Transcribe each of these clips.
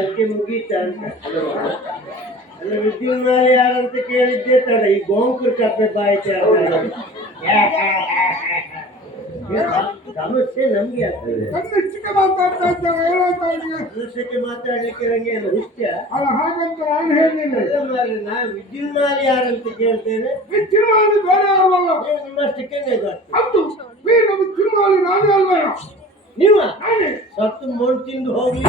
ಅಕ್ಕೆ ಮುಗೀತ ಅಂತ ಅಲ್ಲ ವಿದ್ಯುನ್ಮಾನ ಯಾರಂತ ಕೇಳಿದ್ದೆ ತಡ ಈ ಗೋಂಕುರ್ ಕಪ್ಪೆ ಬಾಯ್ತೆ ಸಮಸ್ಯೆ ನಮ್ಗೆ ಆಗ್ತದೆ. ಮನುಷ್ಯಕ್ಕೆ ಮಾತಾಡ್ಲಿಕ್ಕೆ ನಂಗೆ ಏನು ಹುಚ್ಚ ಅಲ್ಲ ಹಾಗಂತ ನಾನು ಹೇಳಿಲ್ಲ. ನಾ ವಿದ್ಯುನ್ಮಾನ ಯಾರಂತ ಕೇಳ್ತೇನೆ. ವಿದ್ಯುನ್ಮಾನ ಬೇರೆ ಅಲ್ವಲ್ಲ ನಿಮ್ಮಷ್ಟಕ್ಕೆ ಹೌದು ವಿದ್ಯುನ್ಮಾನ ನಾನೇ ಅಲ್ವಲ್ಲ. ನೀವ ಸತ್ತು ಮಣ್ಣು ತಿಂದು ಹೋಗ್ಲಿ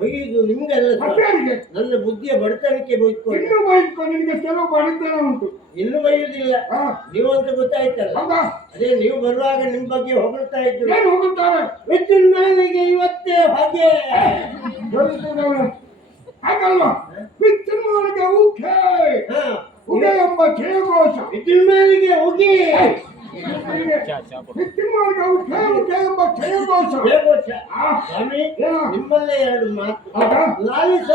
ಬೈದು ನಿಮ್ಗೆಲ್ಲ ನನ್ನ ಬುದ್ಧಿಯ ಬಡತನಕ್ಕೆ ಬೈದ್ಕೊಂಡು ನಿಮಗೆ ಕೆಲವು ಬಡತನ ಉಂಟು. ಇನ್ನು ಬೈಯುವುದಿಲ್ಲ ನೀವು ಅಂತ ಗೊತ್ತಾಯ್ತಲ್ಲ. ಅದೇ ನೀವು ಬರುವಾಗ ನಿಮ್ ಬಗ್ಗೆ ಹೊಗಳ್ತಾ ಇದ್ರು. ವಿದ್ಯುನ್ಮಾನಿಗೆ ಇವತ್ತೇ ಹಾಗೆ ಹಾಗಲ್ವಾ ವಿದ್ಯುನ್ಮಾನಿಗೆ ಉಗೆ ಉಗೆ ಎಂಬ ಜಯಘೋಷ. ವಿದ್ಯುನ್ಮಾನಿಗೆ ಉಗಿ ಸ್ವಾಮಿ ನಿಮ್ಮಲ್ಲೇ ಎರಡು ಮಾತು ಲಾಲಿಸ